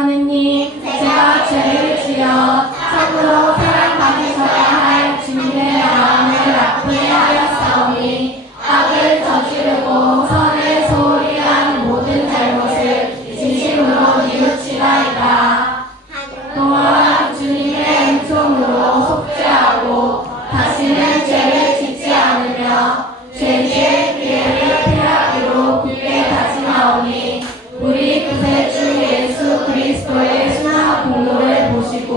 하느님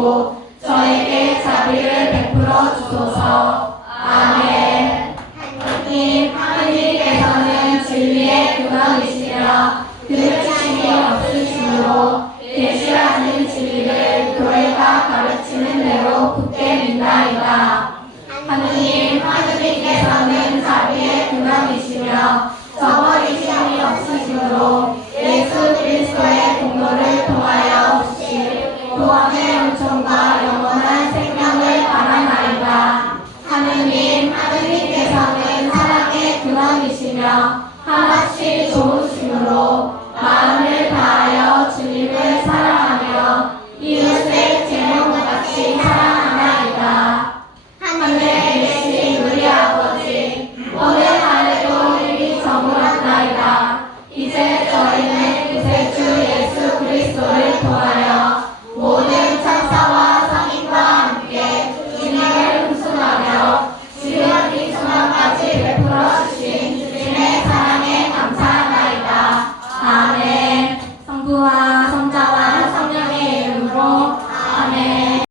주시고 저에게 자비를 베풀어 주소서. Bye.